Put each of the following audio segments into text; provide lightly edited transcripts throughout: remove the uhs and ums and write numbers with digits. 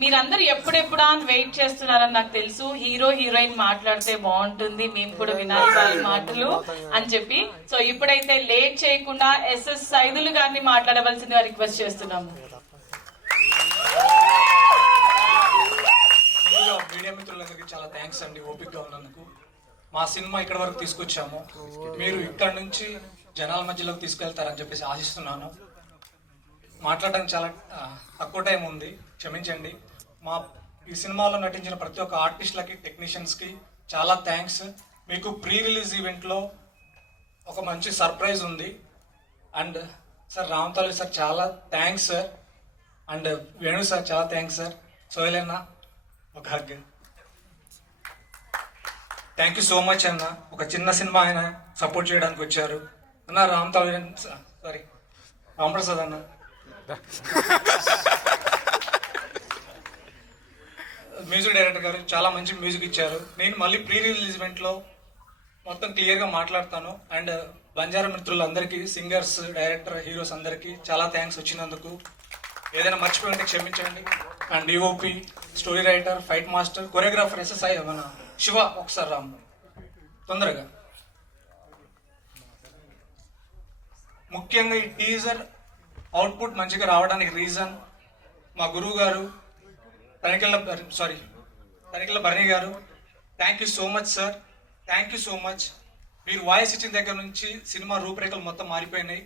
మీరందరూ ఎప్పుడెప్పుడా అని వెయిట్ చేస్తున్నారని నాకు తెలుసు. హీరో హీరోయిన్ మాట్లాడితే బాగుంటుంది, మేము కూడా వినాలి వాళ్ళ మాటలు అని చెప్పి. సో ఇప్పుడైతే లేట్ చేయకుండా ఎస్ఎస్ సైదులు గారిని మాట్లాడవలసిందిగా రిక్వెస్ట్ చేస్తున్నాము. మీడియా మిత్రులందరికీ చాలా థ్యాంక్స్ అండి ఓపికగా ఉన్నందుకు. మా సినిమా ఇక్కడ వరకు తీసుకొచ్చాము, మీరు ఇక్కడ నుంచి జనాల మధ్యలోకి తీసుకెళ్తారని చెప్పేసి ఆశిస్తున్నాను. మాట్లాడడానికి చాలా తక్కువ టైం ఉంది, క్షమించండి. ఈ సినిమాలో నటించిన ప్రతి ఒక్క ఆర్టిస్టులకి, టెక్నీషియన్స్కి చాలా థ్యాంక్స్. మీకు ప్రీ రిలీజ్ ఈవెంట్లో ఒక మంచి సర్ప్రైజ్ ఉంది. అండ్ సార్ రామతాలు సార్ చాలా thanks sir. And Venu sir చాలా థ్యాంక్స్ సార్. సోయలన్న ఒక hug. Thank you so much అన్న. ఒక చిన్న సినిమా ఆయన సపోర్ట్ చేయడానికి వచ్చారు అన్న. రామప్రసాద్ అన్న, మ్యూజిక్ డైరెక్టర్ గారు చాలా మంచి మ్యూజిక్ ఇచ్చారు. నేను మళ్ళీ ప్రీ రిలీజ్ ఈవెంట్లో మొత్తం క్లియర్గా మాట్లాడతాను. అండ్ బంజారా మిత్రులందరికీ, సింగర్స్, డైరెక్టర్, హీరోస్ అందరికీ చాలా థ్యాంక్స్ వచ్చినందుకు. ఏదైనా మర్చిపోయింటే క్షమించండి. And DOP, story writer, fight master, choreographer SSI మన శివ, ఒకసారి రామ్ తొందరగా. ముఖ్యంగా ఈ టీజర్ అవుట్పుట్ మంచిగా రావడానికి రీజన్ మా గురువు గారు Tanikella Bharani garu. Thank you so much sir, thank you so much. మీరు వాయిస్ ఇచ్చిన దగ్గర నుంచి సినిమా రూపురేఖలు మొత్తం మారిపోయినాయి.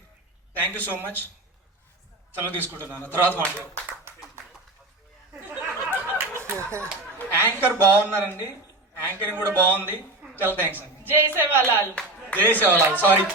Thank you so much. సెలవు తీసుకుంటున్నాను, తర్వాత మాట్లాడు. యాంకర్ బాగున్నారండి, యాంకరింగ్ కూడా బాగుంది. చాలా థ్యాంక్స్ అండి. జై సేవాలాల్. జై సేవాలాల్. సారీ.